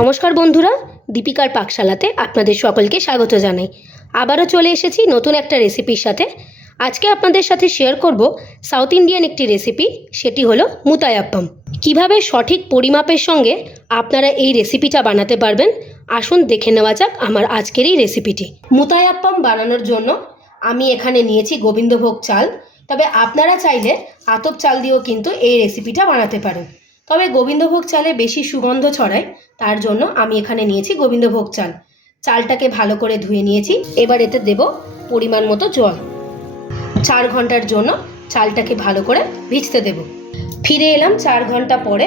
নমস্কার বন্ধুরা, দীপিকার পাকশালাতে আপনাদের সকলকে স্বাগত জানাই। আবারও চলে এসেছি নতুন একটা রেসিপির সাথে। আজকে আপনাদের সাথে শেয়ার করব সাউথ ইন্ডিয়ান একটি রেসিপি সেটি হলো মুতায়াপ্পাম। কীভাবে সঠিক পরিমাপের সঙ্গে আপনারা এই রেসিপিটা বানাতে পারবেন, আসুন দেখে নেওয়া যাক আমার আজকের এই রেসিপিটি মুতায়াপ্পাম বানানোর জন্য আমি এখানে নিয়েছি গোবিন্দভোগ চাল। তবে আপনারা চাইলে আতপ চাল দিয়েও কিন্তু এই রেসিপিটা বানাতে পারেন। তবে গোবিন্দভোগ চালে বেশি সুগন্ধ ছড়ায় তার জন্য আমি এখানে নিয়েছি গোবিন্দভোগ চাল। চালটাকে ভালো করে ধুয়ে নিয়েছি। এবার এতে দেব পরিমাণ মতো জল। চার ঘণ্টার জন্য চালটাকে ভালো করে ভিজতে দেব। ফিরে এলাম চার ঘণ্টা পরে।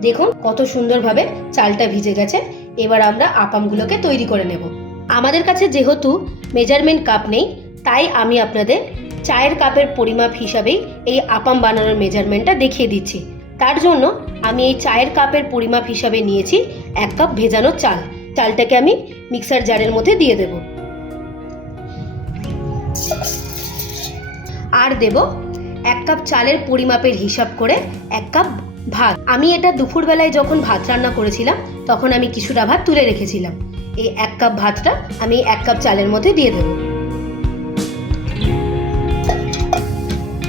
দেখুন কত সুন্দরভাবে চালটা ভিজে গেছে। এবার আমরা আপামগুলোকে তৈরি করে নেব। আমাদের কাছে যেহেতু মেজারমেন্ট কাপ নেই, তাই আমি আপনাদের চায়ের কাপের পরিমাপ হিসাবেই এই আপাম বানানোর মেজারমেন্টটা দেখিয়ে দিচ্ছি। তার জন্য আমি এই চায়ের কাপের পরিমাপ হিসাবে নিয়েছি এক কাপ ভেজানো চাল। চালটাকে আমি মিক্সার জারের মধ্যে দিয়ে দেব। আর দেব এক কাপ চালের পরিমাপের হিসাব করে এক কাপ ভাত। আমি এটা দুপুরবেলায় যখন ভাত রান্না করেছিলাম, তখন আমি কিছুটা ভাত তুলে রেখেছিলাম। এই এক কাপ ভাতটা আমি এক কাপ চালের মধ্যে দিয়ে দেব।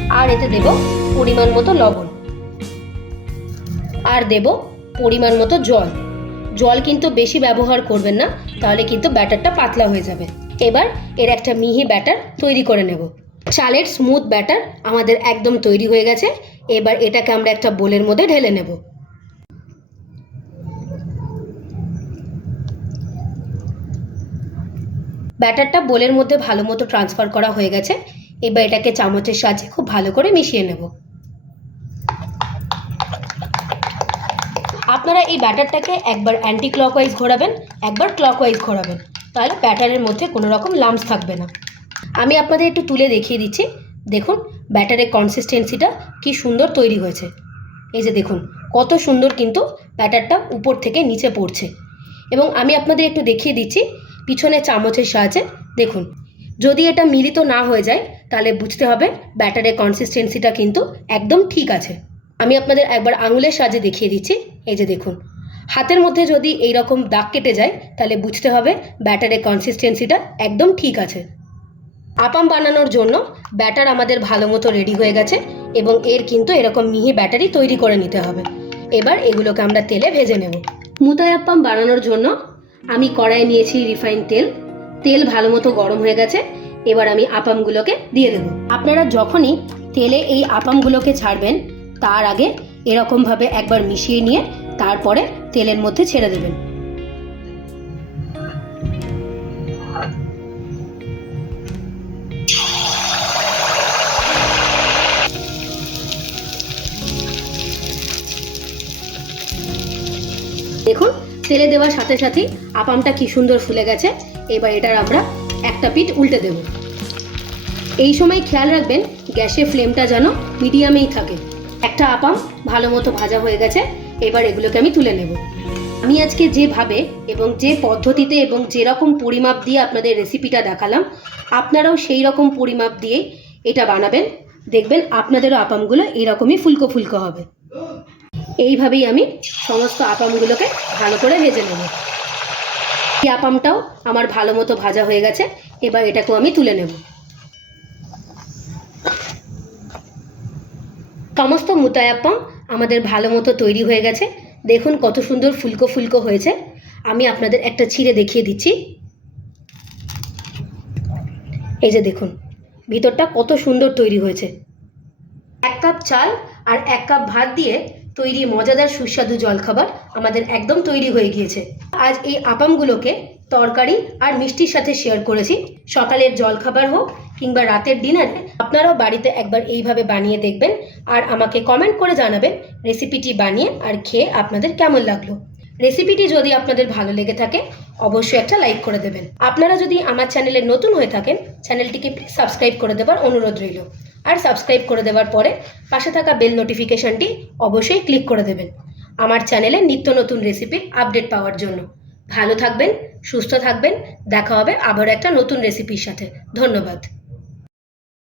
আর এতে দেব পরিমাণ মতো লবণ। আর দেব পরিমাণ মতো জল। জল কিন্তু বেশি ব্যবহার করবেন না, তাহলে কিন্তু ব্যাটারটা পাতলা হয়ে যাবে। এবার এর একটা মিহি ব্যাটার তৈরি করে নেব। চালের স্মুথ ব্যাটার আমাদের একদম তৈরি হয়ে গেছে, এবার এটাকে আমরা একটা বোলের মধ্যে ঢেলে নেব। ব্যাটারটা বোলের মধ্যে ভালো মতো ট্রান্সফার করা হয়ে গেছে, এবার এটাকে চামচের সাহায্যে খুব ভালো করে মিশিয়ে নেব। আপনারা এই ব্যাটারটাকে একবার অ্যান্টি ক্লকওয়াইজ ঘোরাবেন, একবার ক্লকওয়াইজ ঘোরাবেন। তাহলে ব্যাটারের মধ্যে কোনো রকম লাম্পস থাকবে না। আমি আপনাদের একটু তুলে দেখিয়ে দিচ্ছি। দেখুন, ব্যাটারের কনসিস্টেন্সিটা কি সুন্দর তৈরি হয়েছে। এই যে দেখুন, কত সুন্দর কিন্তু ব্যাটারটা উপর থেকে নিচে পড়ছে। এবং আমি আপনাদের একটু দেখিয়ে দিচ্ছি পিছনে চামচের সাহায্যে। দেখুন, যদি এটা মিলিত না হয়ে যায়, তাহলে বুঝতে হবে ব্যাটারের কনসিস্টেন্সিটা কিন্তু একদম ঠিক আছে। আমি আপনাদের একবার আঙুলের সাহায্যে দেখিয়ে দিচ্ছি। এই যে দেখুন, হাতের মধ্যে যদি এই রকম দাগ কেটে যায়, তাহলে বুঝতে হবে ব্যাটারের কনসিস্টেন্সিটা একদম ঠিক আছে। আপাম বানানোর জন্য ব্যাটার আমাদের ভালো মতো রেডি হয়ে গেছে এবং এর কিন্তু এরকম মিহি ব্যাটারি তৈরি করে নিতে হবে। এবার এগুলোকে আমরা তেলে ভেজে নেব। মুতাই আপ্পাম বানানোর জন্য আমি কড়াই নিয়েছি রিফাইন তেল। তেল ভালো মতো গরম হয়ে গেছে, এবার আমি আপামগুলোকে দিয়ে দেবো। আপনারা যখনই তেলে এই আপামগুলোকে ছাড়বেন, তার আগে এরকমভাবে একবার মিশিয়ে নিয়ে তারপরে তেলের মধ্যে ছেড়ে দেবেন। দেখুন, তেলে দেওয়ার সাথে সাথেই আপামটা কি সুন্দর ফুলে গেছে। এবার এটার আমরা একটা পিঠ উল্টে দেব। এই সময় খেয়াল রাখবেন, গ্যাসের ফ্লেমটা যেন মিডিয়ামেই থাকে। একটা আপাম ভালো মতো ভাজা হয়ে গেছে, এবার এগুলোকে আমি তুলে নেব। আমি আজকে যেভাবে এবং যে পদ্ধতিতে এবং যেরকম পরিমাপ দিয়ে আপনাদের রেসিপিটা দেখালাম, আপনারাও সেই রকম পরিমাপ দিয়ে এটা বানাবেন। দেখবেন আপনাদেরও আপামগুলো এরকমই ফুলকো ফুলকো হবে। এইভাবেই আমি সমস্ত আপামগুলোকে ভালো করে ভেজে নেব। এই আপামটাও আমার ভালো মতো ভাজা হয়ে গেছে, এবার এটাকেও আমি তুলে নেব। সমস্ত মুতায়াপ্পাম আমাদের ভালো মতো তৈরি হয়ে গেছে। দেখুন কত সুন্দর ফুলকো ফুলকো হয়েছে। আমি আপনাদের একটা ছিঁড়ে দেখিয়ে দিচ্ছি। এই যে দেখুন, ভিতরটা কত সুন্দর তৈরি হয়েছে। এক কাপ চাল আর এক কাপ ভাত দিয়ে তৈরি মজাদার সুস্বাদু জলখাবার আমাদের একদম তৈরি হয়ে গিয়েছে। আজ এই আপামগুলোকে তরকারি আর মিষ্টির সাথে শেয়ার করেছি। সকালের জলখাবার হোক কিংবা রাতের ডিনারে আপনারাও বাড়িতে একবার এইভাবে বানিয়ে দেখবেন আর আমাকে কমেন্ট করে জানাবেন রেসিপিটি বানিয়ে আর খেয়ে আপনাদের কেমন লাগল। রেসিপিটি যদি আপনাদের ভালো লেগে থাকে, অবশ্যই একটা লাইক করে দেবেন। আপনারা যদি আমার চ্যানেলে নতুন হয়ে থাকেন চ্যানেলটিকে প্লিজ সাবস্ক্রাইব করে দেবার অনুরোধ রইল। আর সাবস্ক্রাইব করে দেওয়ার পরে পাশে থাকা বেল নোটিফিকেশনটি অবশ্যই ক্লিক করে দেবেন। আমার চ্যানেলে নিত্য নতুন রেসিপির আপডেট পাওয়ার জন্য। ভালো থাকবেন, সুস্থ থাকবেন, দেখা হবে আবার একটা নতুন রেসিপির সাথে। ধন্যবাদ।